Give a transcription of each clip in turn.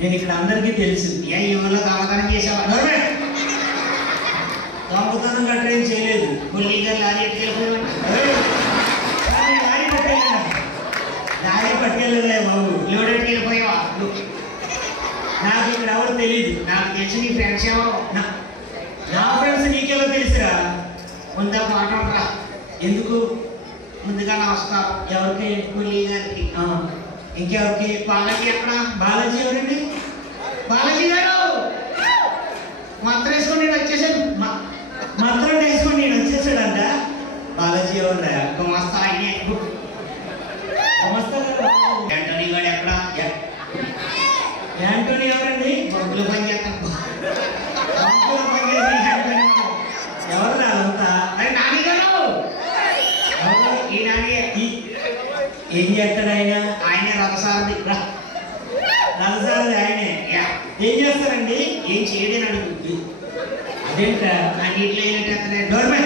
నేను ఇక్కడ అందరికీ తెలుసు. ఏ యువలో దొంగతనం చేసావా? దొంగతనం గట్రా ఏం చేయలేదు. కొల్లిగా లారీ పట్టుకెళ్ళలే బాబు, లోడెట్కి వెళ్ళిపోయావా? నాకు ఇక్కడ ఎవరు తెలీదు. నాకు తెలిసి నీ ఫ్రెండ్స్ ఏమో. నా ఫ్రెండ్స్ నీకెలా తెలుసురా? ముందా మాట ఉంటారా? ఎందుకు? ముందుగా నమస్కారం. ఎవరికి? కొల్లి గారికి. ఇంకెవరికి? బాలాజీ. ఎక్కడ బాలాజీ? ఎవరండి? బాలాజీ గారు మాత్రం వేసుకొని నేను వచ్చేసాడు. మాత్రం వేసుకొని నేను వచ్చేసాడంట. బాలాజీ ఎవరు? గుమస్తా. ఆయనే గుమస్తా. యాంటోనీ గారు ఎక్కడ? యాంటోనీ ఎవరండి? బొగ్గులు పని చేస్తాను. ఎవరు రాదంతా? అరే నాని గారు. ఈ నాని ఏం చేస్తాడు ఆయన? ఆయనే రథసారథి. రథసారథి ఆయనే. ఏం చేస్తారండి? ఏం చేయడని అడుగుద్ది. అదేంట నా నీటిలో ఏంటంటే డోర్మే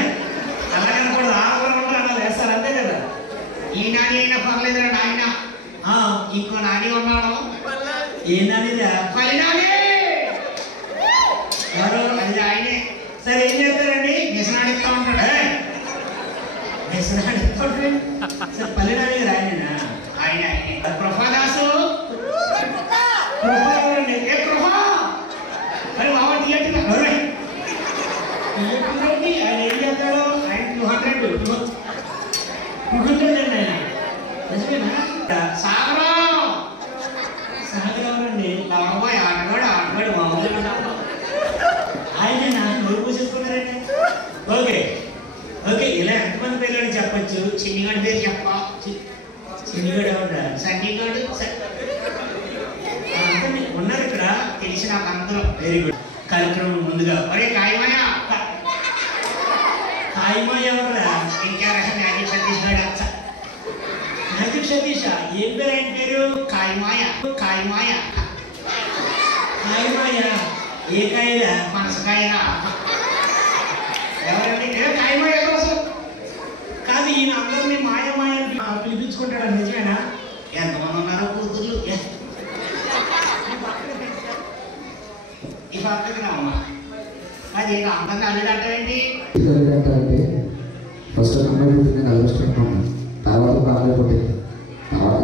అలాగని కూడా ఆగకుండా అలా వేస్తారు, అంతే కదా. ఈ నాని అయినా పర్లేదు రండి. ఆయన ఇంకో నాని ఉన్నాడు. ఏ నానిదా? పని నాని. ఎవరు? అది ఆయనే. సరే ఏం చేస్తారండి? మిషనాడిస్తూ ఉంటాడు. మిషనాడిస్తూ ఉంటాడు. సరే పల్లె నాని గారు ఆయనేనా? ఆయన ఆయనే. కృపాదాసు. కృపా ఎవరండి? ఏ కృపా? మరి బాబా థియేటర్ ఆయన ఏం చేస్తాడు? ఆయన 200 అండి ఆయన. నిజమేనా? సాగరం. సాగరం అండి. బాబాయ్ ఆటగాడు మామూలుగా ఆయన నాకు నోరు పూసేసుకున్నారండి. Okay okay. ఇలా ఎంతమంది పిల్లలు చెప్పచ్చు? చిన్నిగడు పేరు చెప్ప. చిన్నిగడు ఎవరు? సన్నిగడు ఉన్నారు ఇక్కడ. తెలిసి నాకు అందరూ. Very good. కార్యక్రమం ముందుగా ఒరే కాయమాయ. కాయమాయ ఎవరా? ఇంకా మ్యాజిక్ సతీష్ గారు. మ్యాజిక్ సతీష్ ఏం పేరు? ఆయన పేరు కాయమాయ. కాయమాయ. కాయమాయ ఏ కాయరా? పనసకాయరా? ఎవరండి? కాయమాయ ఎవరు? కాదు, ఈయన అందరినీ మాయమాయ పిలిపించుకుంటాడు. నిజమేనా? ఎంతమంది ఉన్నారో కూతుర్లు. ఈ పక్కకి రామ్మా. అది అందరినీ అల్లుడంటావేంటి? ఫస్ట్ అమ్మాయి పుట్టింది, అదృష్టం. తర్వాత బాగా పుట్టింది, తర్వాత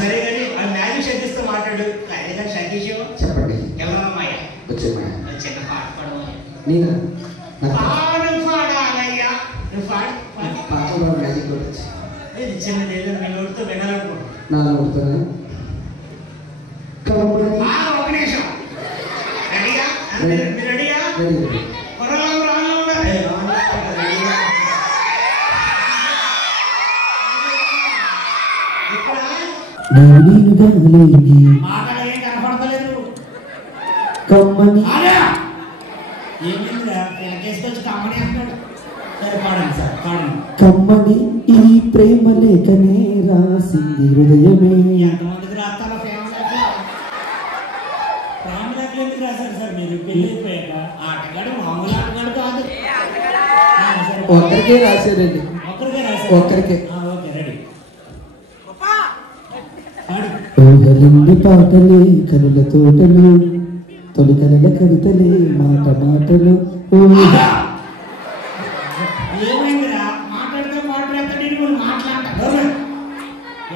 సరే కానీ మ్యాజిక్ సతీష్తో మాట్లాడు. సతీష్ చెప్పండి. ఎవరమ్మాయ? వచ్చే చిన్న పాట పాడమా? నేను పాడాలయ్యా. పాటలో మ్యాజిక్ వచ్చి చిన్నది ఏదో మీ నోటితో వినాలనుకో. నా నోటితోనే. ఒక నిమిషం. రెడీగా? మీరు రెడీగా? పొరలో రాళ్ళు ఉండాలి. మాట్లాడేం కనపడతలేదు. కమ్మని ఏమిందిరా? వెనకేసుకొచ్చి కమ్మని అంటాడు. సరే పాడండి సార్, పాడండి. కమ్మని ఈ ప్రేమ లేఖనే రాసింది హృదయమే. ఎంతమందికి రాస్తారో ఫేమస్ ప్రేమలేఖలు ఎందుకు రాశారు సార్ మీరు? పెళ్లి అయిపోయాక ఆటగాడు మామూలు ఆటగాడు కాదు. ఒక్కరికే రాశారండి. ఒక్కరికే రాశారు? ఒక్కరికే. Okay ready. ఊహలింది పాటలే కనుల తోటలు, తొలి కనుల కవితలే మాట మాటలు. ఏమైందిరా? మాట్లాడితే మాట్లాడతాడు. మాట్లాడతాడు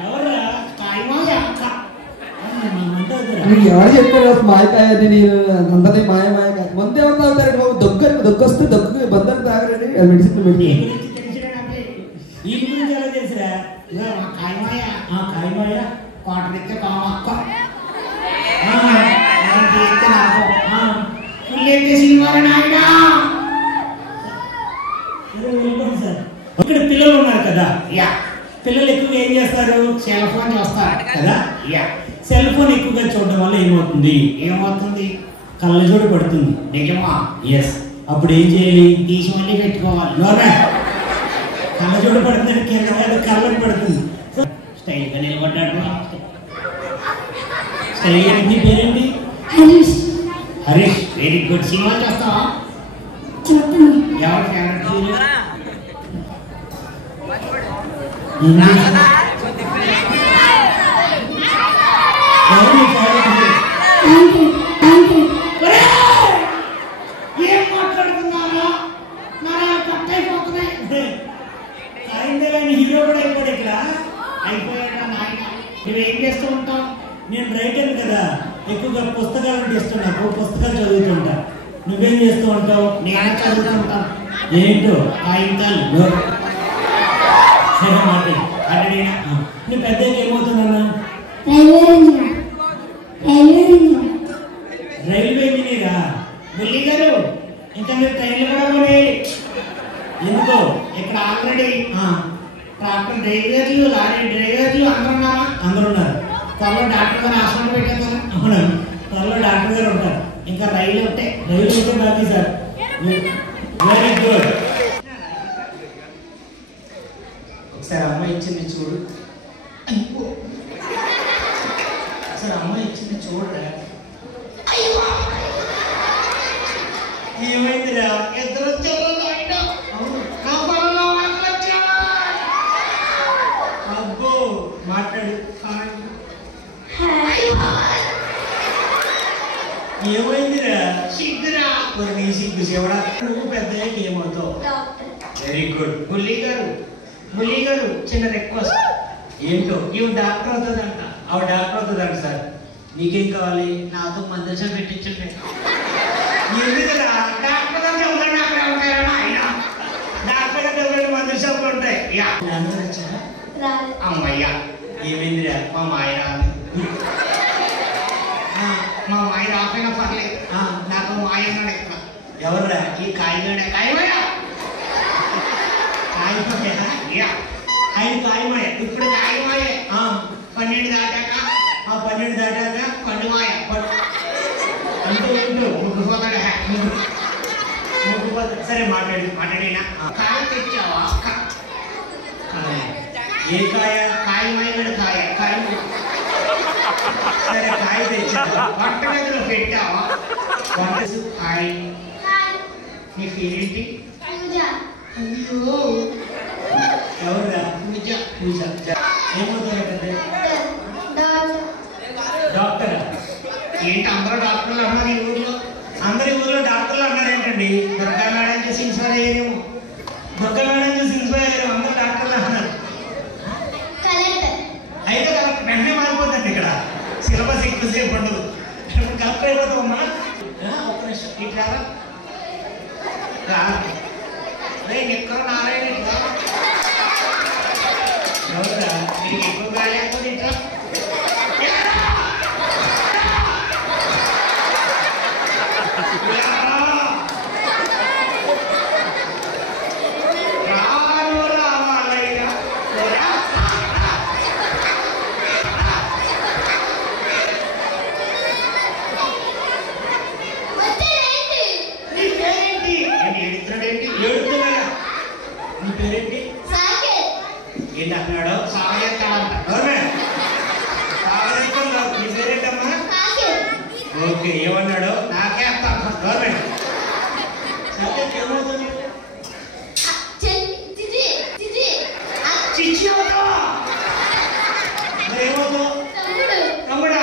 ఎవరు? కాయమాయ. మీకు ఎవరు చెప్పారు మాయకాయని? నేను అందరినీ మాయ కాదు. ముందు ఎవరు తాగుతారు బాబు? దొక్కొస్తే దొక్కు బందరు తాగరండి. అది మెడిసిన్ పెట్టి ఈ గురించి ఎలా తెలుసురా? కాయమాయ. కాయమాయ క్వార్టర్ ఇస్తే కామక్క. ఇక్కడ పిల్లలు ఉన్నారు కదా, పిల్లలు ఎక్కువగా ఏం చేస్తారు? సెల్ ఫోన్ చూస్తారు కదా. సెల్ ఫోన్ ఎక్కువగా చూడడం వల్ల ఏమవుతుంది? కళ్ళజోడు పడుతుంది. నిజమా? ఎస్. అప్పుడు ఏం చేయాలి? తీసి మళ్ళీ పెట్టుకోవాలి. కళ్ళజోడు పడుతుంది, కళ్ళకి పడుతుంది. స్టైల్గా నిలబడ్డాడు. స్టైల్ పేరేంటి? Harish very good. సినిమా చేస్తావా? ఎవరు ఫేవరెట్ హీరో? ఏం మాట్లాడుతున్నారా? కట్ అయిపోతున్నాయి. అయిందే కానీ హీరో కూడా అయిపోయాడు ఇక్కడ. అయిపోయాడా నాయన? నువ్వేం చేస్తూ ఉంటావు? నేను రైటర్ కదా, ఎక్కువగా పుస్తకాలు చేస్తున్నావు, పుస్తకాలు చదువుతుంటా. నువ్వేం చేస్తూ ఉంటావు? నేను చదువుతుంటాను. ఏంటో కాగితాలు. సరే మాట అడేనా? నువ్వు పెద్దగా ఏమవుతున్నానా? రైల్వే ఇంజనీరా? బుల్లి గారు ఇంకా మీరు ట్రైన్లు కూడా కొనేయాలి. ఎందుకో ఇక్కడ ఆల్రెడీ ట్రాక్టర్ డ్రైవర్లు, లారీ డ్రైవర్లు అందరూ ఉన్నారా? అందరూ ఉన్నారు. త్వరలో డాక్టర్ గారు హాస్పిటల్ పెట్టేస్తారా? అవును, త్వరలో డాక్టర్ గారు ఉంటారు. ఇంకా రైలు ఉంటే బాకీ సార్. Very good. ఒకసారి అమ్మ ఇచ్చింది చూడు. ఒకసారి అమ్మ ఇచ్చింది చూడరా. ఏమైందిరా? ఇద్దరు అబ్బో మాట్లాడు. ఏమైందిరా? సిగ్గురా. నీ సిగ్గు శివడా. నువ్వు పెద్దగా ఏమవుతావు? Very good. బుల్లి గారు చిన్న రిక్వెస్ట్. ఏంటో ఇవి డాక్టర్ అవుతుందంట. ఆవిడ డాక్టర్ అవుతుందంట సార్. నీకేం కావాలి? నాతో మందసా పెట్టించండి. ఎందుకురా? డాక్టర్ గారు ఎవరైనా అక్కడ ఉంటారా? ఆయన డాక్టర్ గారు ఎవరైనా మందు షాపులు ఉంటాయి. అమ్మయ్యా ఏమైందిరా? మా మాయ రాదు. మా మాయ రాకపోయినా పర్లేదు. నాకు మాయ అన్నాడు ఇక్కడ. ఎవర్రా? ఈ కాయగాడే. కాయమాయ ఆయన కాయమాయ. ఇప్పుడు కాయమాయ 12 దాటాక పండు మాయ అంటూ ఉంటూ ముగ్గుపోతాడు. సరే మాట్లాడినా. కాయ తెచ్చావా? ఏ కాయ? కాయమాయగడు కాయ. సరే కాయ తెచ్చావా? వంట గదిలో పెట్టావా? కాయ. నీ పేరేంటి? అయ్యో ఎవరురా? పూజ. ఏమవుతారంటే డాక్టర్. ఏంటి అందరూ డాక్టర్లు అన్నారు ఈ ఊర్లో? అందరి ఊర్లో డాక్టర్లు అన్నారు ఏంటండి? దుర్గా మేడం చూసి ఇన్స్పైర్ అయ్యారేమో. అందరూ డాక్టర్లు అన్నారు. అయితే కలెక్టర్ వెంటనే మారిపోతుంది. ఇక్కడ సిలబస్ ఎక్కువసేపు ఉండదు. కలెక్టర్ అయిపోతామమ్మా. ఒక నిమిషం ఇట్లా ఎక్కడ నారాయణ ఇట్లా ఎవరురా? మీకు ఎక్కువ కాలేకపోతే ఇట్లా ఏంటి అన్నాడు? ఓకే ఏమన్నాడు? నాకే గవర్నమెంట్ ఏమవుతుంది? చిచ్చి అవుతావా? ఏమవుతావు? తమ్ముడా?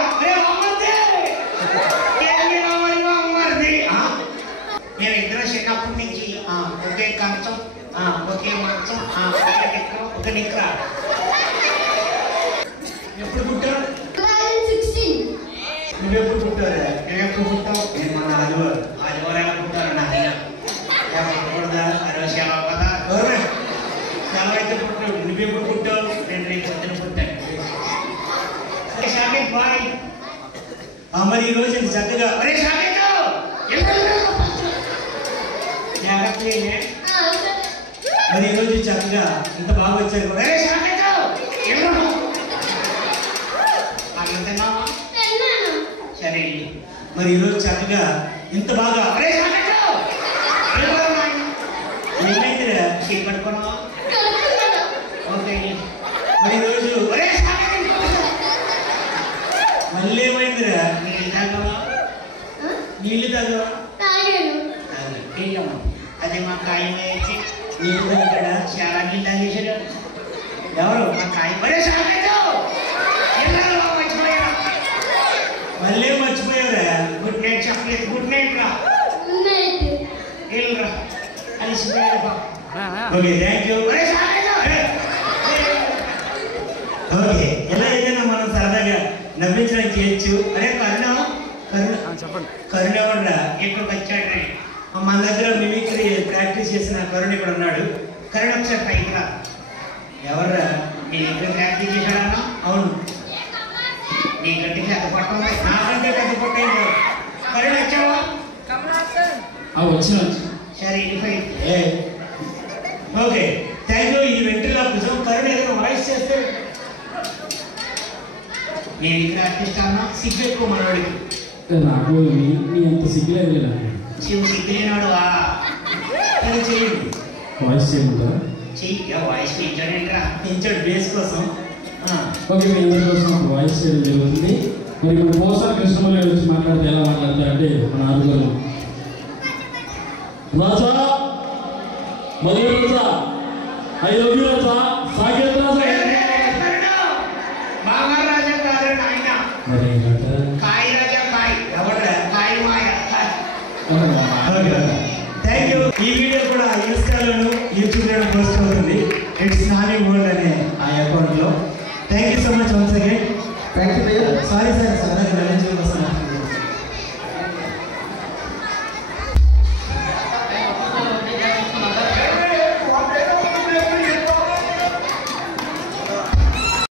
నేను ఇద్దరు చిన్నప్పటి నుంచి ఒకే కంచం, ఒకే మంచం, ఒక నిక్ర. ఎప్పుడు పుట్టావు? నువ్వెప్పుడు పుట్టావు? నువ్వెప్పుడు పుట్టావు? నేను మన ఆదివారం ఎలా పుట్టారు? నాయన పుట్టకూడదా? అరవై సెలవు కదా. సెలవు అయితే పుట్టావు. నువ్వెప్పుడు పుట్టావు? నేను రేపు పొద్దున పుట్టాను. బాయ్. మరి ఈ రోజు చక్కగా మరి ఈరోజు చక్కగా ఇంత బాగా వచ్చారు. సరే మరి ఈరోజు చక్కగా ఇంత బాగా ఏమైందిరా? కడుకున్నావా? ఓకే మరి ఈరోజు మళ్ళీ ఏమైందిరా? నీళ్ళు కాయ నీళ్ళు ఇక్కడ చాలా నీళ్ళు తాగేశాడు. ఎవరు మా కాయ మర్చిపోయారు. మళ్ళీ మర్చిపోయావురా. గుడ్ నైట్ చెప్పలేదు. గుడ్ నైట్ రా. వెళ్ళరా అలిసిపోయాడు. Okay thank you. ఓకే ఎలా ఏదైనా మనం సరదాగా నవ్వించడానికి చేయొచ్చు. అరే కరుణ ఎవడరా ఇక్కడికి వచ్చాడు. మన దగ్గర మిమిక్రీ ప్రాక్టీస్ చేసిన కరుణ ఇక్కడ ఉన్నాడు. కరుణ ఒకసారి పైకి రా. ఎవర్రా నేను ఇక్కడ ప్రాక్టీస్ చేశాడన్నా? అవును నీకంటే పెద్ద పట్టం నాకంటే పెద్ద పట్టం. కరుణ వచ్చావా? వచ్చిన సరే ఓకే థ్యాంక్ యూ. ఈ వెంట్రిలాక్విజం కరుణ ఏదైనా వాయిస్ చేస్తే నేను ఇక్కడ ఆర్టిస్ట్ అన్నా. సిగ్గు ఎక్కువ మనవాడికి. నాకు నీ అంత సిగ్గులేదు కదా. సిగ్గులేనాడువా అది చేయండి. వాయిస్ చేయకుండా చెయ్యి. వాయిస్ పెంచాడంటరా. పెంచాడు బేస్ కోసం. ఓకే మీ అందరి కోసం వాయిస్ చేయడం జరుగుతుంది. మరి ఇప్పుడు పోసాల కృష్ణమూర్తి వచ్చి మాట్లాడితే ఎలా మాట్లాడతారంటే మన ఆరుగురు రాజా మొదటి రాజా అయోగ్య రాజా సాకేత్ రాజా రాజా కాదు నాయన. కాయ రాజా కాయ ఎవరు కాయ మాయ. Thank you. ఈ వీడియో కూడా ఇన్స్టాలోను యూట్యూబ్లో పోస్ట్ అవుతుంది. ఇట్స్ నాని వరల్డ్ అనే ఆ అకౌంట్లో. Thank you so much once again. Thank you. Sorry sir